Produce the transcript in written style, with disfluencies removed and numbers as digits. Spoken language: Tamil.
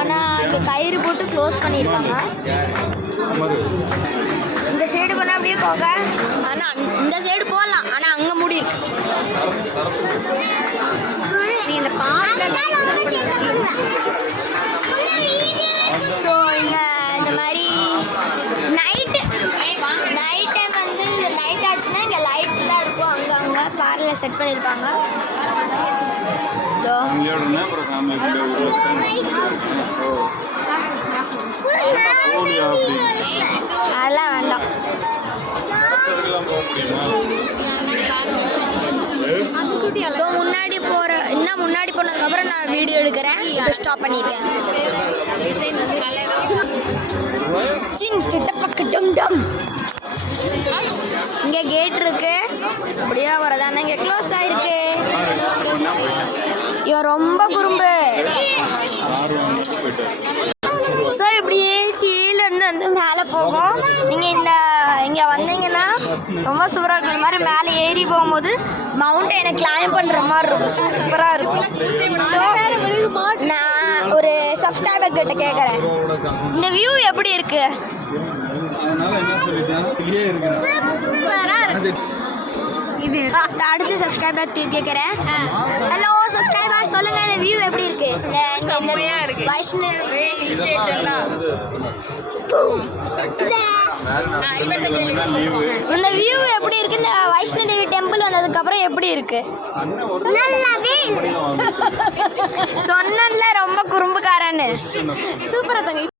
ஆனால் இங்கே கயிறு போட்டு க்ளோஸ் பண்ணியிருக்காங்க. இந்த சைடு போனால் அப்படியே போக, ஆனால் இந்த சைடு போகலாம், ஆனால் அங்கே மூடி இருக்கு. இந்த ஸோ இங்கே இந்த மாதிரி நைட் டைம் வந்து இந்த நைட் ஆச்சுன்னா இங்கே லைட்லாம் இருக்கும். அங்கே பார்ல செட் பண்ணியிருப்பாங்க. அதெல்லாம் வேண்டாம். ஸோ முன்னாடி போனதுக்கப்புறம் நான் வீடியோ எடுக்கிறேன். இப்போ ஸ்டாப் பண்ணியிருக்கேன். இங்கே கேட் இருக்கு, அப்படியே வரதானே. இங்கே க்ளோஸ் ஆயிருக்கு. இவன் ரொம்ப குறும்பு. ஸோ இப்படியே கீழே இருந்து வந்து மேலே போகும். நீங்கள் இங்கே வந்தீங்கன்னா ரொம்ப சூப்பராக இருக்கும். இந்த மாதிரி மேலே ஏறி போகும்போது மவுண்டனை கிளைம் பண்ணுற மாதிரி இருக்கும். சூப்பராக இருக்கும். ஸோ நான் ஒரு சப்ஸ்கிரைபர் கிட்ட கேட்குறேன், இந்த வியூ எப்படி இருக்கு? இது அடுத்து சப்ஸ்கிரைபர் கேட்குறேன். ஹலோ சப்ஸ்கிரைபர், சொல்லுங்க இந்த வியூ எப்படி இருக்கு? வைஷ்ணவி இந்த வியூ எப்படி இருக்கு? இந்த வைஷ்ணவி டெம்பிள் வந்ததுக்கு அப்புறம் எப்படி இருக்கு? சொன்னல ரொம்ப குறும்புக்காரன்னு. சூப்பரா தங்க.